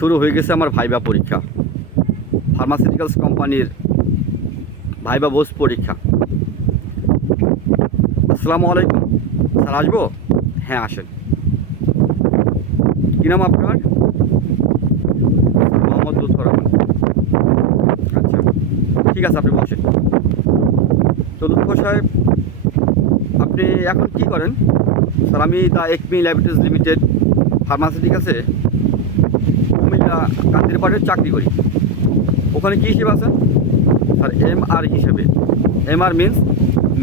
শুরু হয়ে গেছে আমার ভাইবা পরীক্ষা, ফার্মাসিউটিক্যালস কোম্পানির ভাইবা বোস পরীক্ষা। আসসালামু আলাইকুম স্যার, আসবো? হ্যাঁ আসেন। কী নাম আপনার? মোহাম্মদ লুৎফর রহমান। আচ্ছা ঠিক আছে, আপনি বসেন। তো লুৎফর সাহেব, আপনি এখন কি করেন? স্যার আমি দ্য একমি ল্যাবরেটরিজ লিমিটেড ফার্মাসিউটিক্যালসে কুমিল্লা কান্দিরপাড়ের চাকরি করি। ওখানে কী হিসেবে আছেন? স্যার MR হিসেবে। MR মিন্স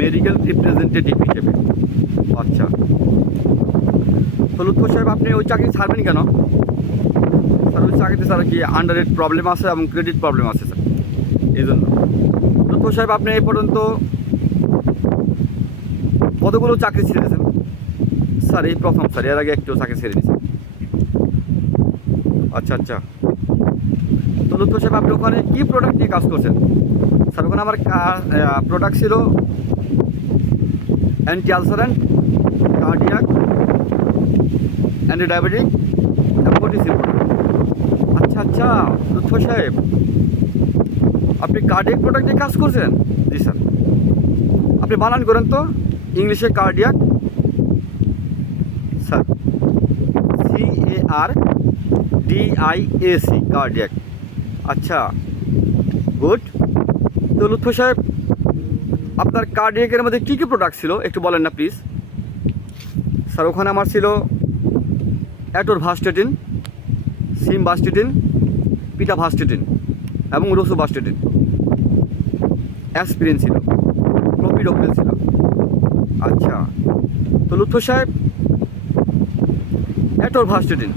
মেডিকেল রিপ্রেজেন্টেটিভ হিসেবে। আচ্ছা, তো লুৎফর সাহেব আপনি ওই চাকরি ছাড়বেন কেন? স্যার ওই চাকরিতে স্যার কি আন্ডারেড প্রবলেম আছে এবং ক্রেডিট প্রবলেম আছে স্যার, এই জন্য। লুৎফর সাহেব আপনি এই পর্যন্ত কতগুলো চাকরি ছেড়ে দিয়েছেন? স্যার এই প্রথম স্যার, এর আগে একটু চাকরি ছেড়ে দিয়েছেন। আচ্ছা আচ্ছা, তো লুৎফর সাহেব আপনি ওখানে কী প্রোডাক্ট নিয়ে কাজ করছেন? স্যার ওখানে আমার প্রোডাক্ট ছিল অ্যান্টি আলসারেন্ট, কার্ডিয়াক, অ্যান্টি ডায়াবেটিক এবং ওটিসি প্রোডাক্ট। আচ্ছা আচ্ছা লুৎফর সাহেব, আপনি কার্ডিয়াক প্রোডাক্ট নিয়ে কাজ করছেন? জি স্যার। আপনি বানান করেন তো ইংলিশে কার্ডিয়াক। Sir CARDIAC, cardiac. আচ্ছা গুড। তো লুৎফর সাহেব আপনার কার্ডিয়াকের মধ্যে কী কী প্রোডাক্ট ছিল একটু বলেন না প্লিজ। স্যার ওখানে আমার ছিল অ্যাটোরভাস্টেটিন, সিমভাস্টেটিন, পিটাভাস্টেটিন এবং রোসুভাস্টেটিন। অ্যাসপিরিন ছিল, ক্লোপিডোগ্রেল ছিল। আচ্ছা, তো লুৎফর সাহেব অ্যাটোরভাস্টেটিন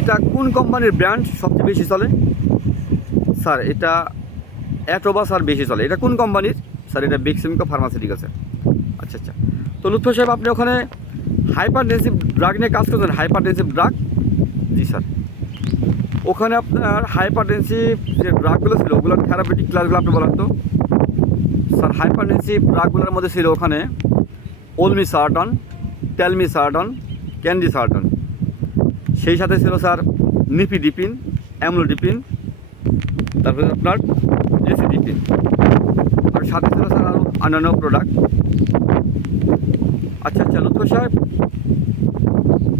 এটা কোন কোম্পানির ব্র্যান্ড সবচেয়ে বেশি চলে? স্যার এটা অ্যাটোবা স্যার বেশি চলে। এটা কোন কোম্পানির? স্যার এটা বেক্সিমকো ফার্মাসিউটিক্যালস। আচ্ছা আচ্ছা, তো লুৎফর সাহেব আপনি ওখানে হাইপারটেনসিভ ড্রাগ নিয়ে কাজ করছেন? Hypertensive drug. জি স্যার। ওখানে আপনার হাইপারটেনসিভ যে ড্রাগগুলো ছিল ওগুলোর থেরাপিউটিক ক্লাসগুলো আপনি বলেন তো। স্যার হাইপারটেনসিভ ড্রাগগুলোর মধ্যে ছিল ওখানে ওলমিসার্টন, টেলমিসার্টন, ক্যান্ডিসার্টন। সেই সাথে ছিল স্যার নিফিডিপিন, অ্যামলোডিপিন, তারপরে আপনার লিসিডিপিন, আর সাথে ছিল স্যার আরও অন্যান্য প্রোডাক্ট। আচ্ছা আচ্ছা লুৎফর সাহেব,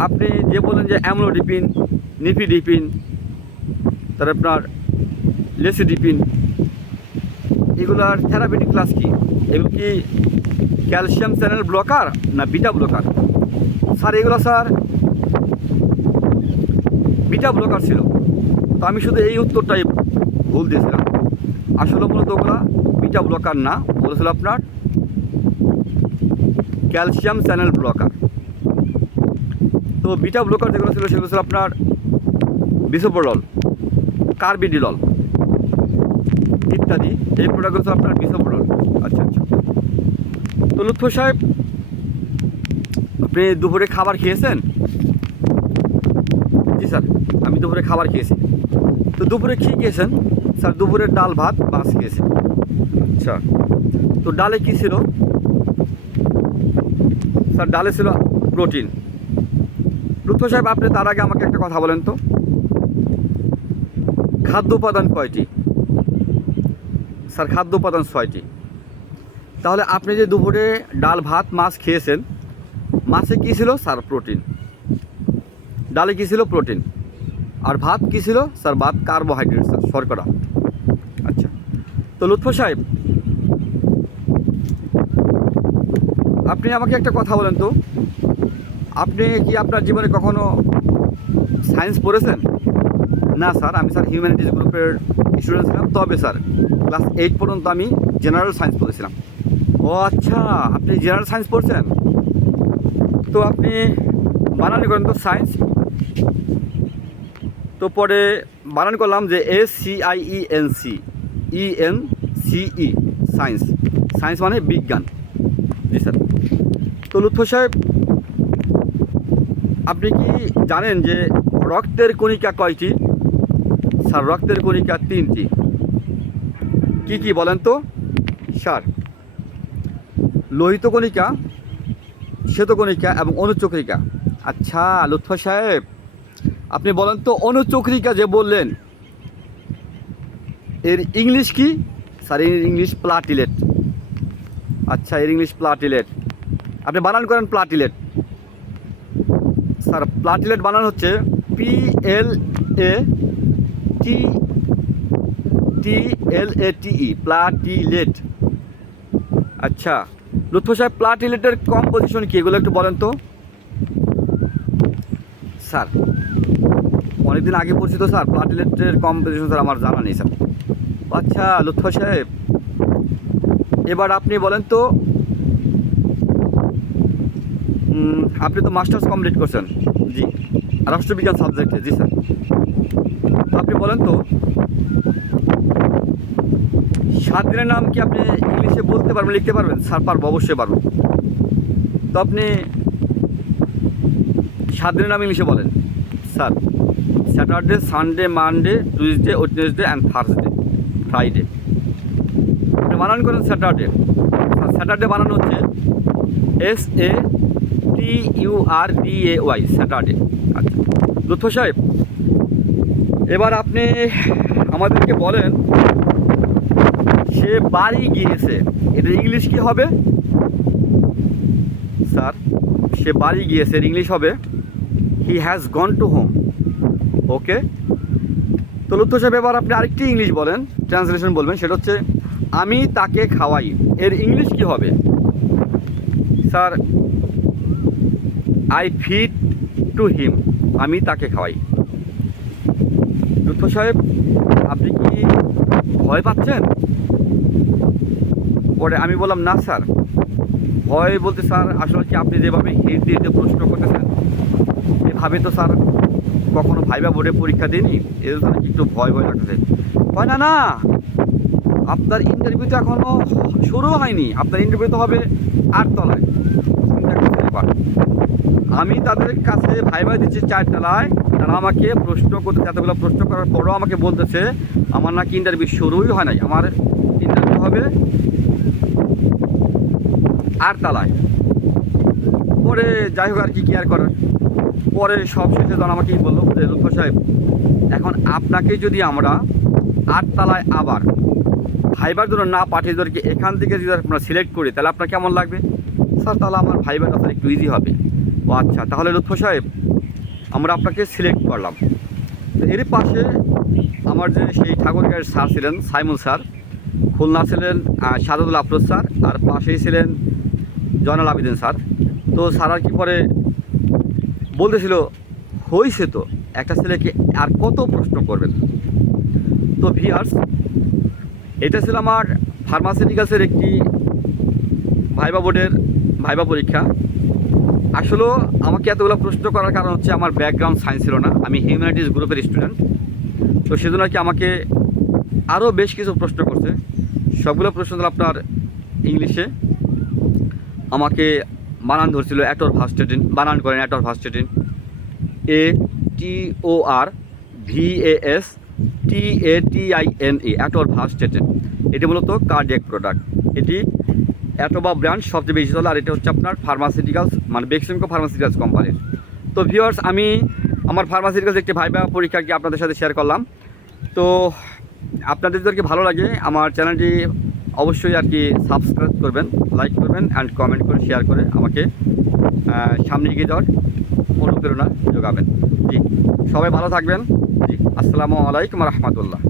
আপনি যে বলেন যে অ্যামলোডিপিন, নিফিডিপিন, তার আপনার লিসিডিপিন, এগুলার থেরাপিউটিক ক্লাস কি? এগুলো কি ক্যালসিয়াম চ্যানেল ব্লকার না বিটা ব্লকার? স্যার এগুলো স্যার বিটা ব্লকার ছিল। তো আমি শুধু এই উত্তরটাই ভুল দিয়েছিলাম। আসলে মূলত ওগুলো বিটা ব্লকার না, বলেছিল আপনার ক্যালসিয়াম চ্যানেল ব্লকার। তো বিটা ব্লকার যেগুলো ছিল সেগুলো ছিল আপনার বিসোপ্রোল, কার্বিডিলল ইত্যাদি। এই প্রোডাক্টগুলো ছিল আপনার বিসোপ্রোল। আচ্ছা আচ্ছা, তো লুৎফর সাহেব আপনি দুপুরে খাবার খেয়েছেন? জি স্যার, আমি দুপুরে খাবার খেয়েছি। তো দুপুরে কী খেয়েছেন? স্যার দুপুরে ডাল ভাত মাছ খেয়েছি। আচ্ছা, তো ডালে কী ছিল? স্যার ডালে ছিল প্রোটিন। লুৎফর সাহেব আপনি তার আগে আমাকে একটা কথা বলেন তো, খাদ্য উপাদান কয়টি? স্যার খাদ্য উপাদান 6টি। তাহলে আপনি যে দুপুরে ডাল ভাত মাছ খেয়েছেন, মাছে কী ছিল? Sir protein. ডালে কী ছিল? প্রোটিন। আর ভাত কী ছিল? স্যার ভাত কার্বোহাইড্রেট, স্যার শর্করা। আচ্ছা, তো লুৎফর সাহেব আপনি আমাকে একটা কথা বলেন তো, আপনি কি আপনার জীবনে কখনো সায়েন্স পড়েছেন? না স্যার, আমি স্যার হিউম্যানিটিজ গ্রুপের স্টুডেন্ট ছিলাম। তবে স্যার ক্লাস 8 পর্যন্ত আমি জেনারেল সায়েন্স পড়েছিলাম। ও আচ্ছা, আপনি জেনারেল সায়েন্স পড়ছেন? তো আপনি বানানি করেন তো সায়েন্স। তো পরে বানান করলাম যে SCIENCE, সায়েন্স। সায়েন্স মানে বিজ্ঞান। জি স্যার। তো লুৎফর সাহেব আপনি কি জানেন যে রক্তের কণিকা কয়টি? স্যার রক্তের কণিকা 3টি। কি কি বলেন তো? স্যার লোহিত কণিকা, শ্বেতকণিকা এবং অনুচক্রিকা। আচ্ছা লুৎফা সাহেব, আপনি বলেন তো অনুচক্রিকা যে বললেন এর ইংলিশ কি? স্যার এর ইংলিশ প্লাটিলেট। আচ্ছা এর ইংলিশ প্লাটিলেট, আপনি বানান করেন প্লাটিলেট। স্যার প্লাটিলেট বানান হচ্ছে PLATTLATE, প্লাটিলেট। আচ্ছা লুৎফা সাহেব, প্লাটিলেটের কম্পোজিশন কি এগুলো একটু বলেন তো। স্যার অনেকদিন আগে পড়ছি তো স্যার, প্লাটিলেটের কম্পোজিশন স্যার আমার জানা নেই স্যার। আচ্ছা লুৎফা সাহেব, এবার আপনি বলেন তো, আপনি তো মাস্টার্স কমপ্লিট করছেন, জি, রাষ্ট্রবিজ্ঞান সাবজেক্টে, জি স্যার। তো আপনি বলেন তো 7 দিনের নাম কি আপনি ইংলিশে বলতে পারবেন, লিখতে পারবেন? স্যার পারবো, অবশ্যই পারবো। তো আপনি 7 দিনের নাম ইংলিশে বলেন। Sir Saturday, Sunday, Monday, Tuesday, Wednesday and Thursday, Friday. আপনি বানান করেন স্যাটারডে। স্যাটারডে বানানো হচ্ছে SATURDAY, স্যাটারডে। আচ্ছা লুৎফা সাহেব, এবার আপনি আমাদেরকে বলেন সে বাড়ি গিয়েছে, এটা ইংলিশ কি হবে? স্যার সে বাড়ি গিয়েছে এর ইংলিশ হবে he has gone to home. Okay, তো লুৎফা সাহেব এবার আপনি আরেকটি ইংলিশ বলেন, ট্রান্সলেশন বলবেন, সেটা হচ্ছে আমি তাকে খাওয়াই, এর ইংলিশ কি হবে? Sir I feed to him, আমি তাকে খাওয়াই। লুৎফা সাহেব আপনি কি ভয় পাচ্ছেন? পরে আমি বললাম না স্যার, ভয় বলতে স্যার আসলে কি আপনি যেভাবে হিট দিয়ে প্রশ্ন করতেছেন এভাবে তো স্যার কখনো ভাইবা বোর্ডে পরীক্ষা দিইনি, এর জন্য একটু ভয় ভয় লাগতেছে। হয় না, না আপনার ইন্টারভিউ তো এখনো শুরু হয়নি, আপনার ইন্টারভিউ তো হবে 8 তলায়। আমি তাদের কাছে ভাইবা দিচ্ছি 4 তলায়, তারা আমাকে প্রশ্ন করতে, এতগুলো প্রশ্ন করার পরও আমাকে বলতেছে আমার নাকি ইন্টারভিউ শুরুই হয় নাই, আমার ইন্টারভিউ হবে 8 তলায়। পরে যাই হোক আর কি আর করার, পরে সব শেষে যখন আমাকেই বললো যে লুৎফা সাহেব এখন আপনাকে যদি আমরা 8 তলায় আবার ভাইবার জন্য না পাঠিয়ে যদি এখান থেকে যদি আমরা সিলেক্ট করি তাহলে আপনার কেমন লাগবে? স্যার তাহলে আমার ভাইবারটা স্যার একটু ইজি হবে। ও আচ্ছা, তাহলে লুৎফা সাহেব আমরা আপনাকে সিলেক্ট করলাম। তো এর পাশে আমার যে সেই ঠাকুরগাঁয়ের স্যার ছিলেন সাইমুল স্যার, খুলনা ছিলেন সাজাদুল আফরোজ স্যার, আর পাশেই ছিলেন জয়নাল আবেদিন স্যার। তো স্যার আর কি পরে বলতেছিল হয়েছে তো একটা ছেলেকে আর কত প্রশ্ন করবেন। তো ভিউয়ার্স, এটা ছিল আমার ফার্মাসিউটিক্যালসের একটি ভাইবা বোর্ডের ভাইবা পরীক্ষা। আসলেও আমাকে এতগুলো প্রশ্ন করার কারণ হচ্ছে আমার ব্যাকগ্রাউন্ড সায়েন্স ছিল না, আমি হিউম্যানিটিস গ্রুপের স্টুডেন্ট। তো সেজন্য আর কি আমাকে আরও বেশ কিছু প্রশ্ন করছে, সবগুলো প্রশ্ন আপনার ইংলিশে। আমাকে বানান ধরছিল অ্যাটর ভাস্টেটিন, বানান করেন অ্যাটর ভাস্টেটিন, ATORVASTATINE, অ্যাটর ভাস্টেটিন। এটি মূলত কার্ডিয়াক প্রোডাক্ট, এটি অ্যাটোবা ব্র্যান্ড সবচেয়ে বেশি চলে, আর এটা হচ্ছে আপনার ফার্মাসিউটিক্যালস মানে বেক্সিমকো ফার্মাসিউটিক্যালস কোম্পানির। তো ভিউয়ার্স, আমি আমার ফার্মাসিউটিক্যালস একটি ভাইবা পরীক্ষা কি আপনাদের সাথে শেয়ার করলাম। তো আপনাদের যদি ভালো লাগে আমার চ্যানেলটি অবশ্যই আর কি সাবস্ক্রাইব করবেন, লাইক করবেন অ্যান্ড কমেন্ট করে শেয়ার করে আমাকে সামনে এগিয়ে যাওয়ার অনুপ্রেরণা যোগাবেন। জি, সবাই ভালো থাকবেন। জি, আসসালামু আলাইকুম রহমতুল্লাহ।